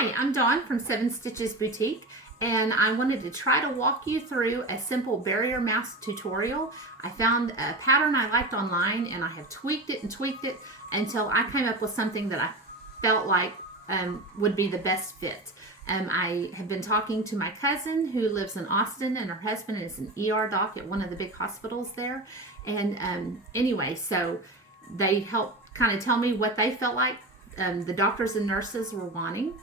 Hi, I'm Dawn from 7 Stitches Boutique, and I wanted to try to walk you through a simple barrier mask tutorial. I found a pattern I liked online, and I have tweaked it until I came up with something that I felt like would be the best fit. I have been talking to my cousin who lives in Austin, and her husband is an ER doc at one of the big hospitals there. And anyway, so they helped kind of tell me what they felt like the doctors and nurses were wanting.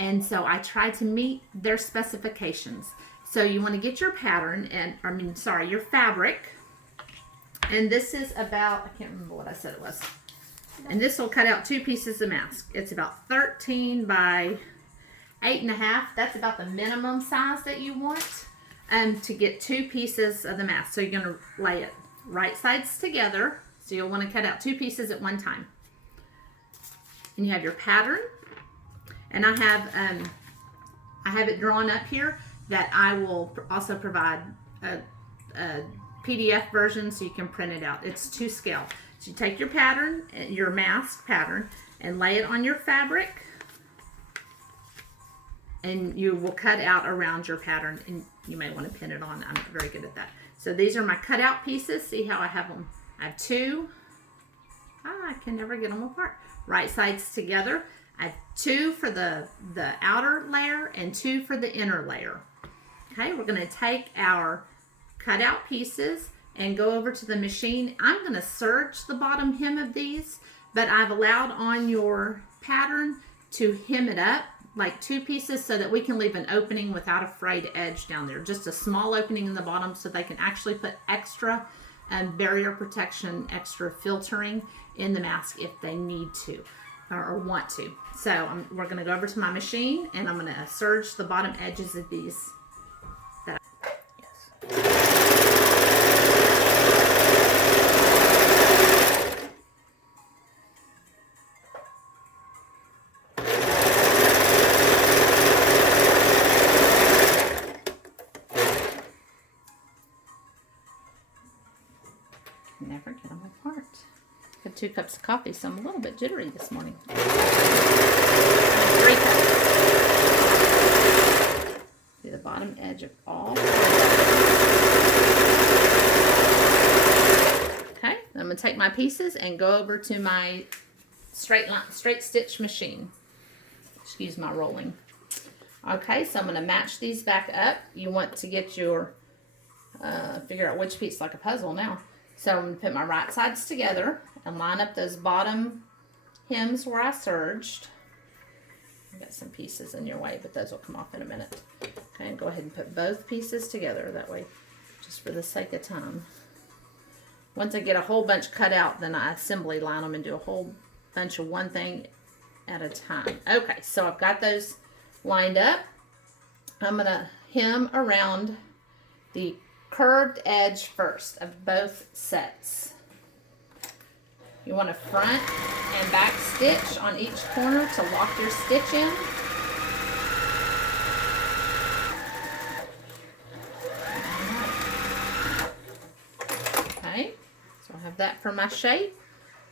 And so I tried to meet their specifications. So you want to get your pattern, your fabric. And this is about, I can't remember what I said it was. And this will cut out 2 pieces of mask. It's about 13 by 8.5. That's about the minimum size that you want to get 2 pieces of the mask. So you're going to lay it right sides together. So you'll want to cut out 2 pieces at one time. And you have your pattern. And I have it drawn up here that I will also provide a PDF version so you can print it out. It's to scale. So you take your pattern, your mask pattern, and lay it on your fabric. And you will cut out around your pattern, and you may want to pin it on. I'm not very good at that. So these are my cutout pieces. See how I have them? I have 2. I can never get them apart. Right sides together. I have 2 for the outer layer and 2 for the inner layer. Okay, we're going to take our cutout pieces and go over to the machine. I'm going to serge the bottom hem of these, but I've allowed on your pattern to hem it up like 2 pieces so that we can leave an opening without a frayed edge down there. Just a small opening in the bottom so they can actually put extra barrier protection, extra filtering in the mask if they need to or want to. So we're going to go over to my machine, and I'm going to serge the bottom edges of these. Never get them apart. I had 2 cups of coffee, so I'm a little bit jittery this morning. 3 cups. See the bottom edge of all. Okay, I'm going to take my pieces and go over to my straight stitch machine. Excuse my rolling. Okay, so I'm going to match these back up. You want to get your, figure out which piece, like a puzzle now. So I'm going to put my right sides together and line up those bottom hems where I serged. I've got some pieces in your way, but those will come off in a minute. Okay, and go ahead and put both pieces together that way, just for the sake of time. Once I get a whole bunch cut out, then I assembly line them and do a whole bunch of one thing at a time. Okay, so I've got those lined up. I'm going to hem around the curved edge first of both sets. You want to front and back stitch on each corner to lock your stitch in. Okay, so I have that for my shape.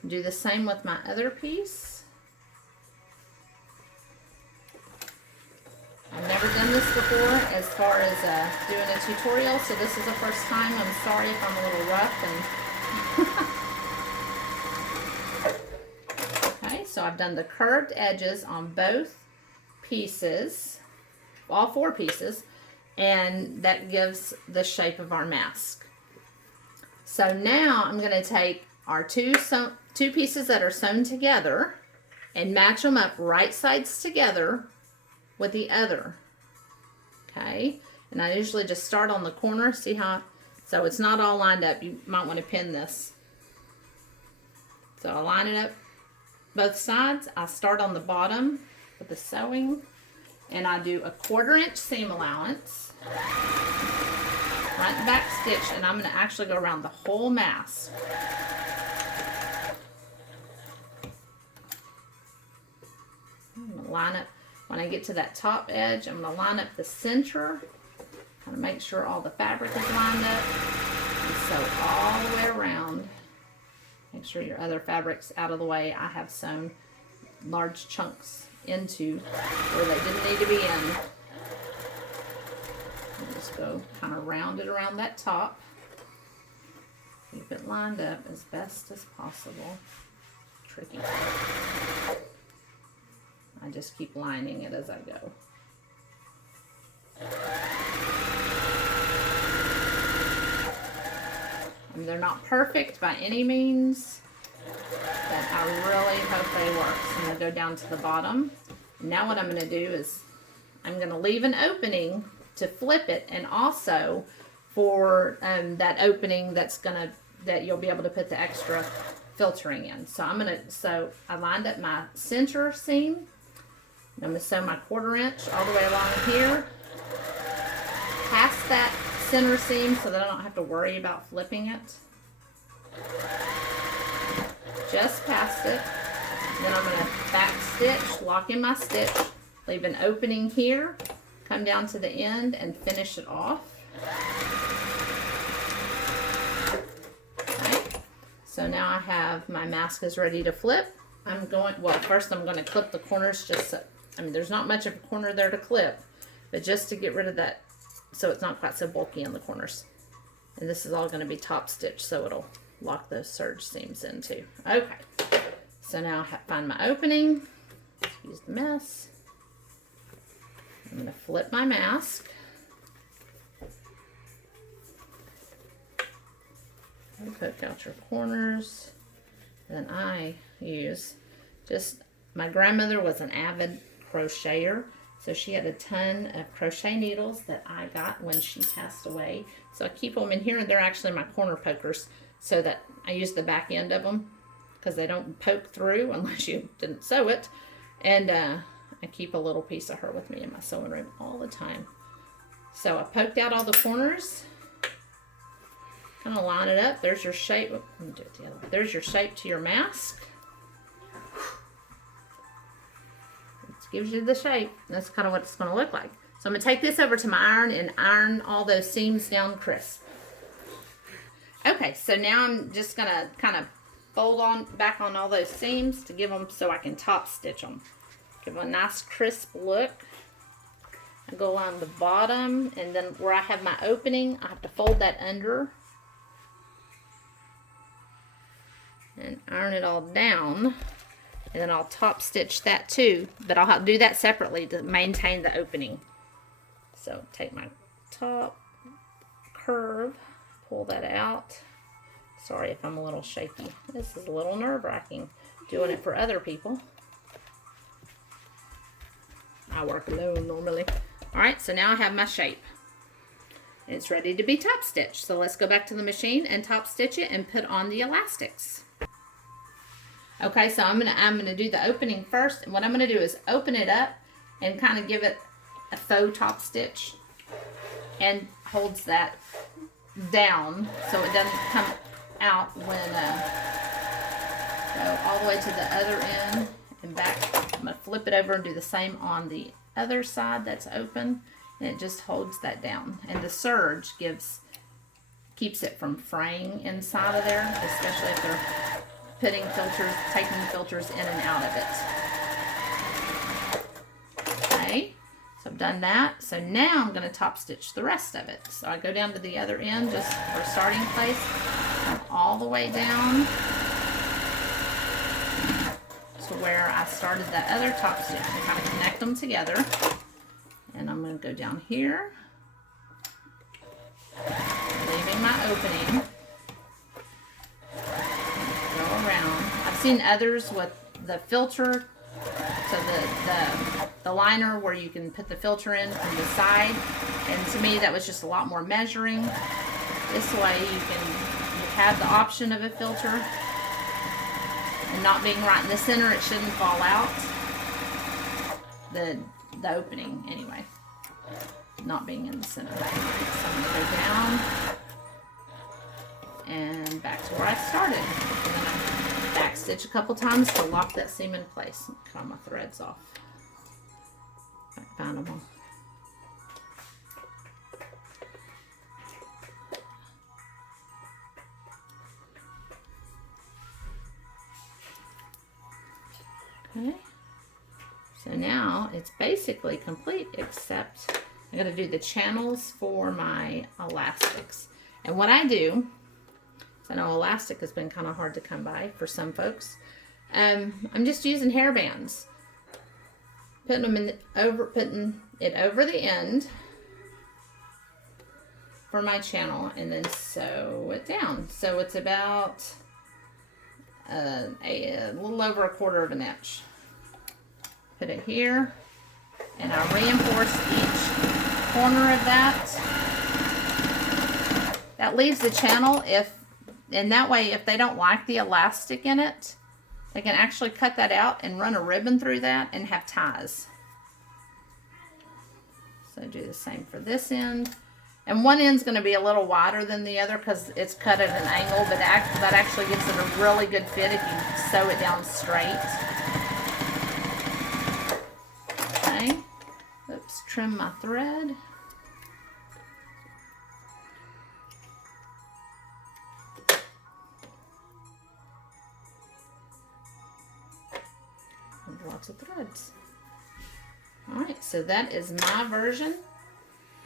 Do the same with my other piece. I've never done this before as far as doing a tutorial, so this is the first time. I'm sorry if I'm a little rough. Okay, so I've done the curved edges on both pieces, all 4 pieces, and that gives the shape of our mask. So now I'm going to take our 2 pieces that are sewn together and match them up right sides together with the other. Okay, and I usually just start on the corner. See how, so it's not all lined up. You might want to pin this. So I line it up both sides. I start on the bottom with the sewing, and I do a 1/4 inch seam allowance, front and back stitch, and I'm going to actually go around the whole mask. I'm going to line up. When I get to that top edge, I'm going to line up the center. I'm going to make sure all the fabric is lined up. And sew all the way around. Make sure your other fabric's out of the way. I have sewn large chunks into where they didn't need to be in. And just go kind of round it around that top. Keep it lined up as best as possible. Tricky. I just keep lining it as I go. And they're not perfect by any means, but I really hope they work. So I'm going to go down to the bottom. Now what I'm going to do is I'm going to leave an opening to flip it, and also for that opening that you'll be able to put the extra filtering in. So I lined up my center seam. I'm going to sew my 1/4 inch all the way along here, past that center seam so that I don't have to worry about flipping it. Just past it. Then I'm going to back stitch, lock in my stitch, leave an opening here, come down to the end and finish it off. Okay. So now I have my mask is ready to flip. First I'm going to clip the corners there's not much of a corner there to clip, but just to get rid of that so it's not quite so bulky in the corners. And this is all going to be top stitch, so it'll lock those serge seams in too. Okay, so now I find my opening. Excuse the mess. I'm going to flip my mask. And poke out your corners. And then I use my grandmother was an avid crocheter, so she had a ton of crochet needles that I got when she passed away. So I keep them in here, and they're actually my corner pokers, so that I use the back end of them because they don't poke through unless you didn't sew it. And I keep a little piece of her with me in my sewing room all the time. So I poked out all the corners. Kind of line it up. There's your shape. Let me do it the other way. There's your shape to your mask. Gives you the shape. That's kind of what it's going to look like. So I'm going to take this over to my iron and iron all those seams down crisp. Okay, so now I'm just going to kind of fold back on all those seams to give them so I can top stitch them. Give them a nice crisp look. I go along the bottom, and then where I have my opening, I have to fold that under and iron it all down. And then I'll top stitch that too, but I'll have to do that separately to maintain the opening. So take my top curve, pull that out. Sorry if I'm a little shaky. This is a little nerve-wracking doing it for other people. I work alone normally. All right, so now I have my shape. It's ready to be top stitched. So let's go back to the machine and top stitch it and put on the elastics. Okay, so I'm gonna do the opening first, and what I'm gonna do is open it up and kind of give it a faux top stitch, and holds that down so it doesn't come out when go all the way to the other end and back. I'm gonna flip it over and do the same on the other side that's open, and it just holds that down. And the serge keeps it from fraying inside of there, especially if they're taking filters in and out of it. Okay, so I've done that. So now I'm going to top stitch the rest of it. So I go down to the other end just for starting place, come all the way down to where I started that other top stitch and kind of connect them together. And I'm going to go down here, leaving my opening. Seen others with the filter, so the liner where you can put the filter in from the side, and to me that was just a lot more measuring. This way you have the option of a filter, and not being right in the center, it shouldn't fall out. The opening anyway, not being in the center. So I'm going to go down and back to where I started. And then I back stitch a couple times to lock that seam in place. Cut all my threads off. Find them all. Okay. So now it's basically complete, except I'm going to do the channels for my elastics. And what I do, I know elastic has been kind of hard to come by for some folks. I'm just using hair bands, putting it over the end for my channel, and then sew it down. So it's about a little over 1/4 of an inch. Put it here, and I reinforce each corner of that. That leaves the channel, and that way if they don't like the elastic in it, they can actually cut that out and run a ribbon through that and have ties. So do the same for this end. And one end's going to be a little wider than the other because it's cut at an angle, but that actually gives it a really good fit if you sew it down straight. Okay. Oops, trim my thread. Lots of threads. Alright, so that is my version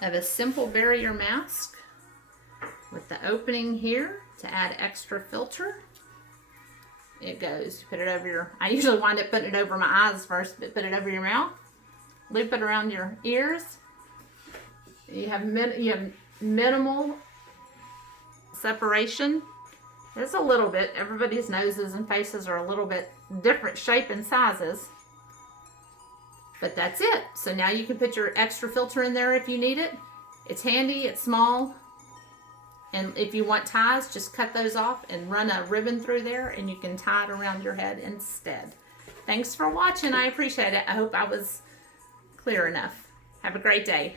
of a simple barrier mask with the opening here to add extra filter. It goes, put it over your, I usually wind up putting it over my eyes first, but put it over your mouth, loop it around your ears. You have minimal separation. There's a little bit, everybody's noses and faces are a little bit different shape and sizes. But that's it. So now you can put your extra filter in there if you need it. It's handy, it's small. And if you want ties, just cut those off and run a ribbon through there and you can tie it around your head instead. Thanks for watching. I appreciate it. I hope I was clear enough. Have a great day.